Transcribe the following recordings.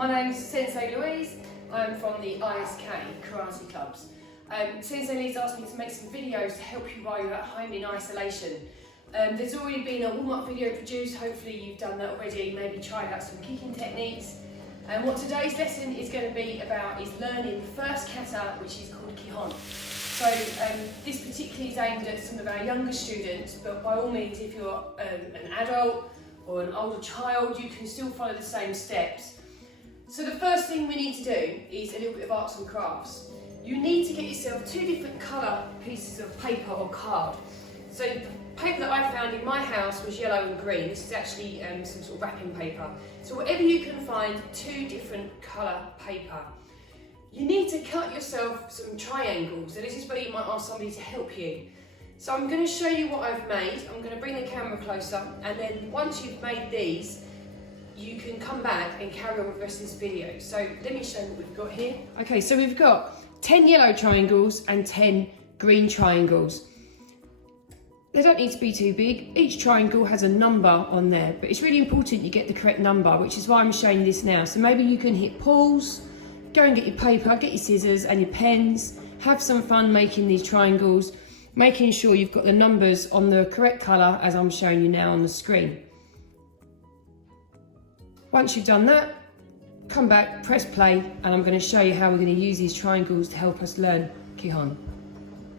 My name's Sensei Louise. I'm from the ISK karate clubs. Sensei Louise asked me to make some videos to help you while you're at home in isolation. There's already been a warm-up video produced. Hopefully you've done that already. Maybe tried out some kicking techniques. And what today's lesson is going to be about is learning the first kata, which is called Kihon. So this particularly is aimed at some of our younger students, but by all means, if you're an adult or an older child, you can still follow the same steps. So the first thing we need to do is a little bit of arts and crafts. You need to get yourself two different colour pieces of paper or card. So the paper that I found in my house was yellow and green. This is actually some sort of wrapping paper. So whatever you can find, two different colour paper. You need to cut yourself some triangles. So this is where you might ask somebody to help you. So I'm going to show you what I've made. I'm going to bring the camera closer, and then once you've made these, you can come back and carry on with the rest of this video. So let me show you what we've got here. Okay, so we've got 10 yellow triangles and 10 green triangles. They don't need to be too big. Each triangle has a number on there, but it's really important you get the correct number, which is why I'm showing you this now. So maybe you can hit pause, go and get your paper, get your scissors and your pens, have some fun making these triangles, making sure you've got the numbers on the correct colour as I'm showing you now on the screen. Once you've done that, come back, press play, and I'm going to show you how we're going to use these triangles to help us learn Kihon.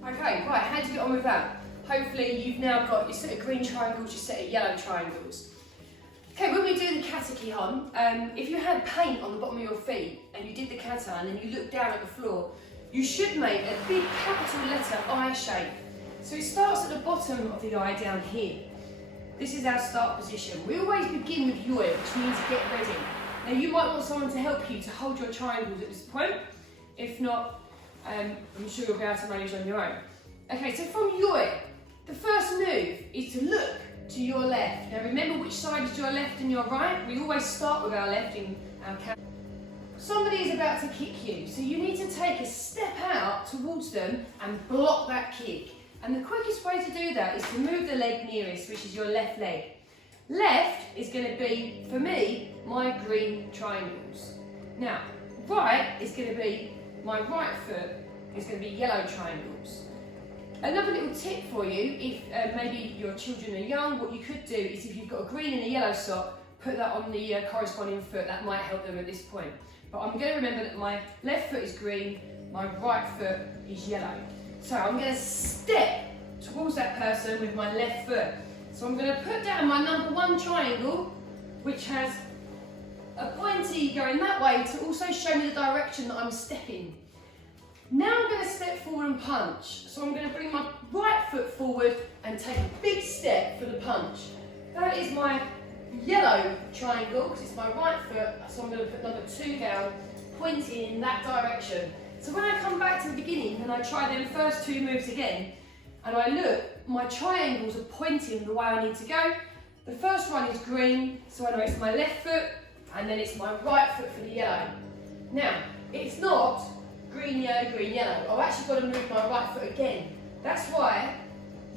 Okay, right, how do you get on with that? Hopefully you've now got your set of green triangles, your set of yellow triangles. Okay, when we do the kata Kihon, if you had paint on the bottom of your feet and you did the kata and then you look down at the floor, you should make a big capital letter I shape. So it starts at the bottom of the eye down here. This is our start position. We always begin with yoi, which means get ready. Now you might want someone to help you to hold your triangles at this point. If not, I'm sure you'll be able to manage on your own. Okay, so from yoi, the first move is to look to your left. Now remember which side is your left and your right. We always start with our left in our camp. Somebody is about to kick you, so you need to take a step out towards them and block that kick. And the quickest way to do that is to move the leg nearest, which is your left leg. Left is going to be, for me, my green triangles. Now, right is going to be, my right foot is going to be yellow triangles. Another little tip for you, if maybe your children are young, what you could do is if you've got a green and a yellow sock, put that on the corresponding foot. That might help them at this point. But I'm going to remember that my left foot is green, my right foot is yellow. So I'm going to step towards that person with my left foot. So I'm going to put down my number one triangle, which has a pointy going that way to also show me the direction that I'm stepping. Now I'm going to step forward and punch. So I'm going to bring my right foot forward and take a big step for the punch. That is my yellow triangle, because it's my right foot, so I'm going to put number 2 down, pointing in that direction. So when I come back to the beginning and I try them first 2 moves again, and I look, my triangles are pointing the way I need to go. The first one is green, so I know it's my left foot, and then it's my right foot for the yellow. Now, it's not green, yellow, I've actually got to move my right foot again. That's why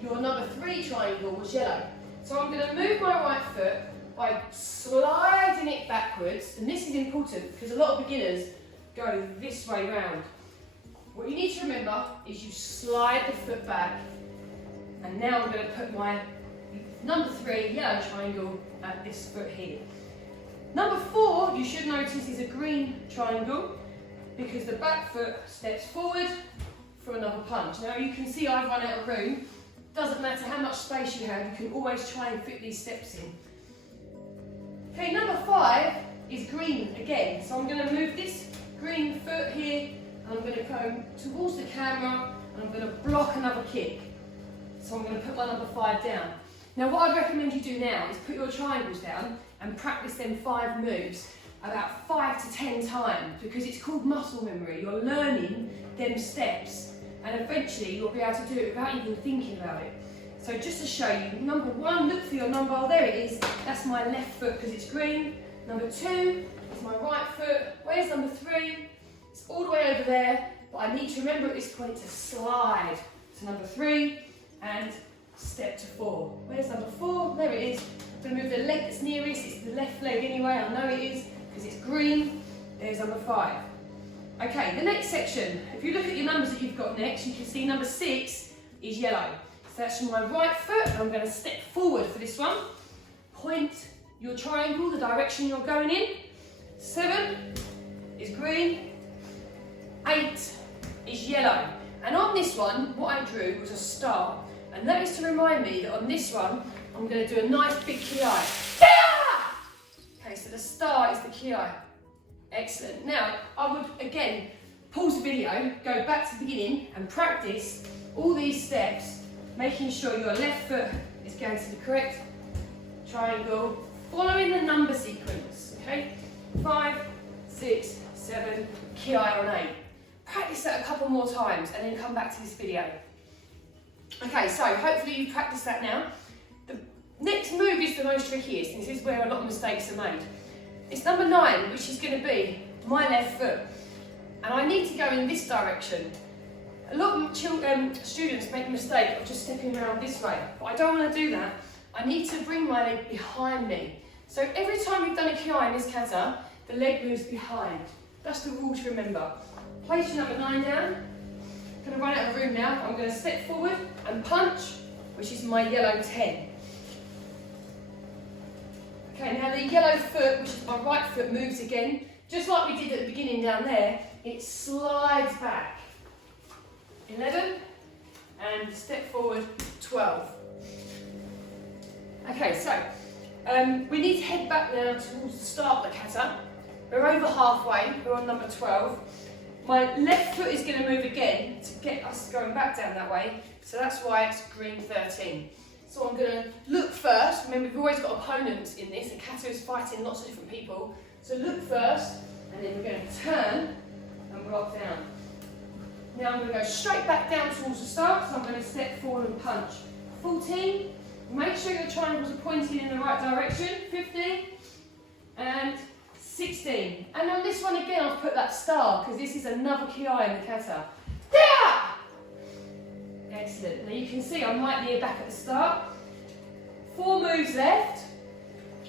your number 3 triangle was yellow. So I'm going to move my right foot by sliding it backwards, and this is important because a lot of beginners go this way round. What you need to remember is you slide the foot back, and now I'm going to put my number 3 yellow triangle at this foot here. Number 4, you should notice, is a green triangle because the back foot steps forward for another punch. Now you can see I've run out of room. Doesn't matter how much space you have, you can always try and fit these steps in. Okay, number 5 is green again. So I'm going to move this green foot here, and I'm going to come towards the camera, and I'm going to block another kick. So I'm going to put my number 5 down. Now what I'd recommend you do now is put your triangles down and practice them 5 moves about 5 to 10 times, because it's called muscle memory. You're learning them steps, and eventually you'll be able to do it without even thinking about it. So just to show you, number 1, look for your number. Oh, there it is. That's my left foot because it's green. Number 2 is my right foot. Where's number 3? It's all the way over there, but I need to remember at this point to slide to number 3 and step to 4. Where's number 4? There it is. I'm going to move the leg that's nearest. It's the left leg anyway, I know it is, because it's green. number 5. Okay, the next section, if you look at your numbers that you've got next, you can see number 6 is yellow. So that's from my right foot, and I'm going to step forward for this one. Point your triangle, the direction you're going in. 7 is green, 8 is yellow. And on this one, what I drew was a star. And that is to remind me that on this one, I'm going to do a nice big ki. Okay, so the star is the ki. Excellent. Now, I would, again, pause the video, go back to the beginning and practice all these steps, making sure your left foot is going to the correct triangle, following the number sequence, okay? 5, 6, 7, ki on 8. Practice that a couple more times and then come back to this video. Okay, so hopefully you've practiced that now. The next move is the most trickiest, and this is where a lot of mistakes are made. It's number 9, which is going to be my left foot. And I need to go in this direction. A lot of students make the mistake of just stepping around this way, but I don't want to do that. I need to bring my leg behind me. So every time you've done a ki in this kata, the leg moves behind. That's the rule to remember. Place your number 9 down. I'm going to run out of room now. I'm going to step forward and punch, which is my yellow 10. Okay, now the yellow foot, which is my right foot, moves again. Just like we did at the beginning down there, it slides back. 11, and step forward, 12. Okay, so we need to head back now towards the start of the kata. We're over halfway, we're on number 12. My left foot is going to move again to get us going back down that way, so that's why it's green 13. So I'm going to look first. Remember, we've always got opponents in this, and kata is fighting lots of different people. So look first, and then we're going to turn and rock down. Now I'm going to go straight back down towards the start, so I'm going to step forward and punch. 14, make sure your triangles are pointing in the right direction. 15, and 16. And on this one again, I've put that star, because this is another ki in the kata. Excellent. Now you can see I'm right near back at the start. 4 moves left.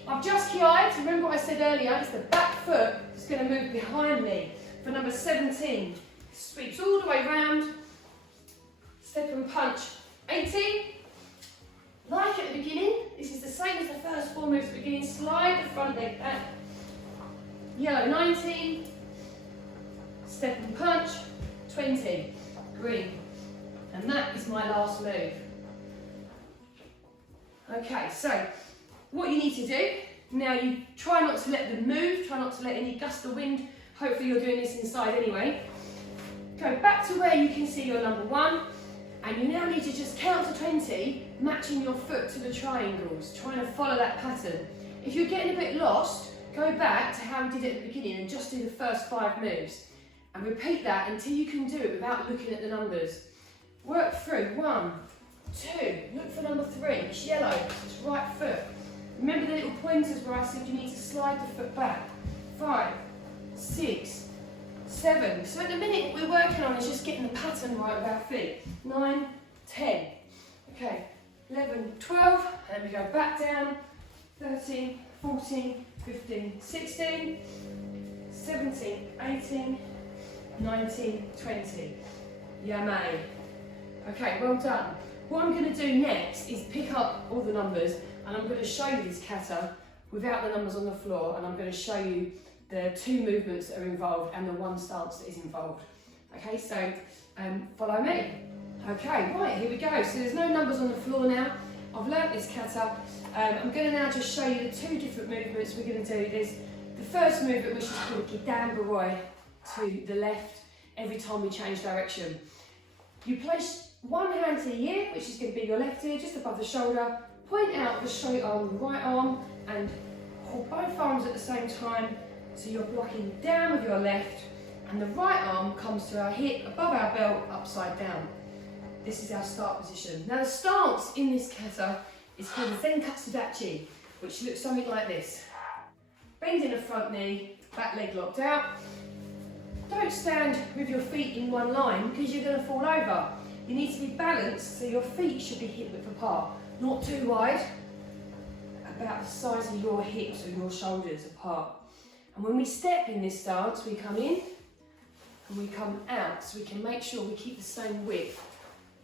I've just ki'd. Remember what I said earlier, it's the back foot that's going to move behind me for number 17. Sweeps all the way round. Step and punch. 18. Like at the beginning, this is the same as the first 4 moves at the beginning. Slide the front leg back. Yellow 19. Step and punch. 20. Green. And that is my last move. Okay, so what you need to do, now you try not to let them move, try not to let any gust of wind, hopefully you're doing this inside anyway. Go back to where you can see your number 1, and you now need to just count to 20, matching your foot to the triangles, trying to follow that pattern. If you're getting a bit lost, go back to how we did it at the beginning and just do the first 5 moves. And repeat that until you can do it without looking at the numbers. Work through 1, 2, look for number 3, it's yellow, it's right foot. Remember the little pointers where I said you need to slide the foot back. 5, 6, 7. So at the minute what we're working on is just getting the pattern right with our feet. 9, 10. Okay, 11, 12, and we go back down. 13, 14, 15, 16, 17, 18, 19, 20. Yummy. Okay, well done. What I'm going to do next is pick up all the numbers, and I'm going to show you this kata without the numbers on the floor, and I'm going to show you the 2 movements that are involved and the 1 stance that is involved. Okay, so follow me. Okay, right, here we go. So there's no numbers on the floor now. I've learnt this kata. I'm going to now just show you the 2 different movements we're going to do. There's the first movement, which is called Kidan Baroi, to the left every time we change direction. You place one hand to the ear, which is going to be your left ear, just above the shoulder. Point out the straight arm, the right arm, and hold both arms at the same time. So you're blocking down with your left, and the right arm comes to our hip, above our belt, upside down. This is our start position. Now the stance in this kata is called the Zenkatsudachi, which looks something like this. Bending the front knee, back leg locked out. Don't stand with your feet in one line because you're going to fall over. You need to be balanced, so your feet should be hip width apart, not too wide, about the size of your hips or your shoulders apart. And when we step in this stance, we come in and we come out, so we can make sure we keep the same width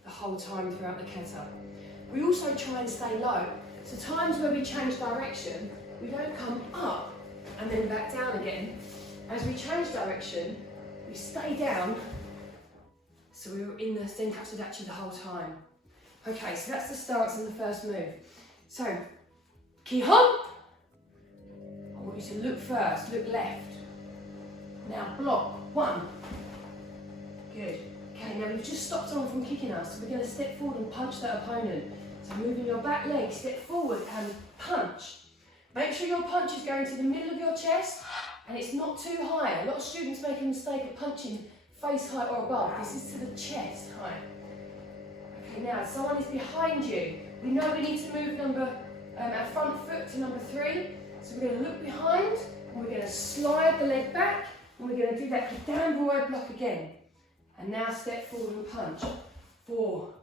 the whole time throughout the kata. We also try and stay low. So times where we change direction, we don't come up and then back down again. As we change direction, we stay down, so we were in the Senkatsu Dachi the whole time. Okay, so that's the stance and the first move. So, Kihon. I want you to look first, look left. Now block, 1. Good. Okay, now we've just stopped someone from kicking us, so we're going to step forward and punch that opponent. So moving your back leg, step forward and punch. Make sure your punch is going to the middle of your chest and it's not too high. A lot of students make a mistake of punching face height or above. This is to the chest height. Okay, now someone is behind you. We know we need to move our front foot to number 3. So we're going to look behind and we're going to slide the leg back and we're going to do that down row block again. And now step forward and punch. 4.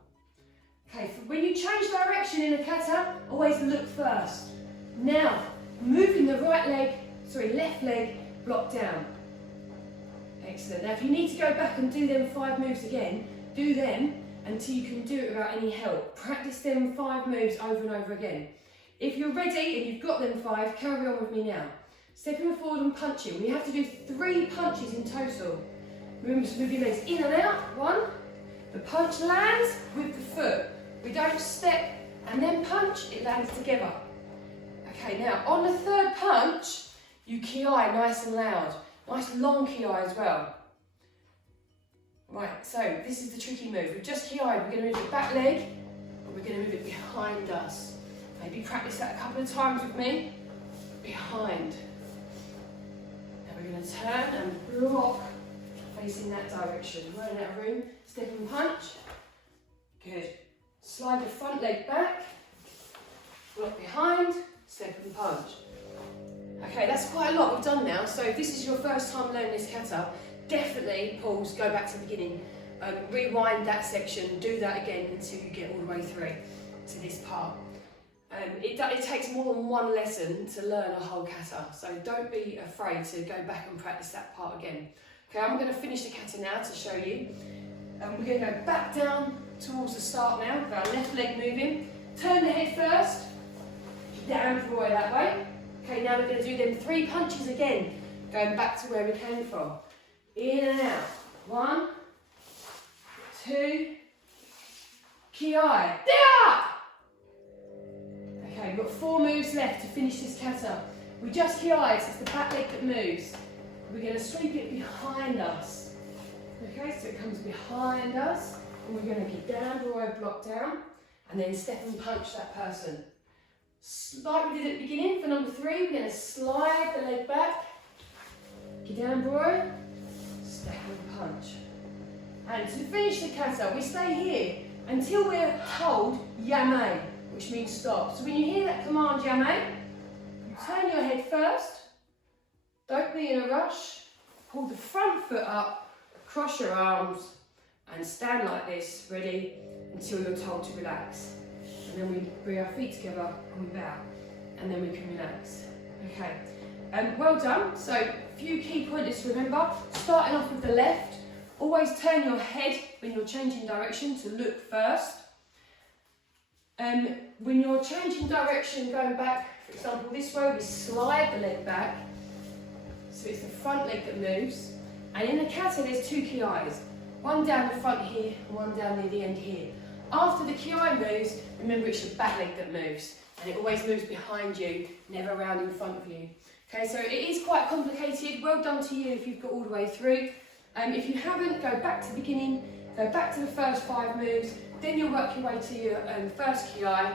Okay, when you change direction in a kata, always look first. Now, moving the left leg, block down. Excellent. Now if you need to go back and do them 5 moves again, do them until you can do it without any help. Practice them 5 moves over and over again. If you're ready and you've got them 5, carry on with me now. Stepping forward and punching. We have to do 3 punches in total. Remember to move your legs in and out. 1. The punch lands with the foot. We don't step and then punch, it lands together. Okay, now on the 3rd punch, you ki-ai nice and loud. Nice long ki-ai as well. Right, so this is the tricky move. We've just ki-ai'd, we're going to move the back leg, but we're going to move it behind us. Maybe practice that a couple of times with me. Behind. Now we're going to turn and block facing that direction. Running out of room, step and punch. Good. Slide the front leg back, block behind, step and punch. Okay, that's quite a lot we've done now. So if this is your first time learning this kata, definitely pause, go back to the beginning, rewind that section, do that again until you get all the way through to this part. It takes more than 1 lesson to learn a whole kata, so don't be afraid to go back and practice that part again. Okay, I'm going to finish the kata now to show you. We're going to go back down towards the start now, with our left leg moving. Turn the head first, down the way that way. Okay, now we're going to do them 3 punches again, going back to where we came from. In and out. 1, 2, ki-ai. There! Okay, we've got 4 moves left to finish this kata. We just ki-ai, so it's the back leg that moves. We're going to sweep it behind us. Okay, so it comes behind us, and we're going to get down, row block down, and then step and punch that person. Like we did at the beginning for number 3, we're going to slide the leg back, get down, row, step and punch. And to finish the kata, we stay here until we're told yame, which means stop. So when you hear that command yame, you turn your head first, don't be in a rush, pull the front foot up, cross your arms, and stand like this, ready, until you're told to relax. And then we bring our feet together and we bow, and then we can relax. Okay, well done. So a few key pointers to remember. Starting off with the left, always turn your head when you're changing direction to look first. When you're changing direction, going back, for example, this way, we slide the leg back, so it's the front leg that moves. And in the kata, there's 2 ki-ais. One down the front here, and one down near the end here. After the ki-ai moves, remember it's your back leg that moves, and it always moves behind you, never round in front of you. Okay, so it is quite complicated. Well done to you if you've got all the way through. If you haven't, go back to the beginning, go back to the first 5 moves, then you'll work your way to your first ki-ai,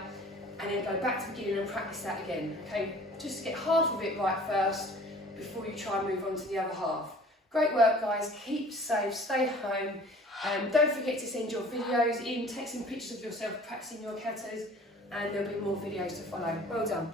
and then go back to the beginning and practice that again. Okay, just get half of it right first before you try and move on to the other half. Great work, guys. Keep safe, stay home. Don't forget to send your videos in, take some pictures of yourself practicing your katas, and there'll be more videos to follow. Well done.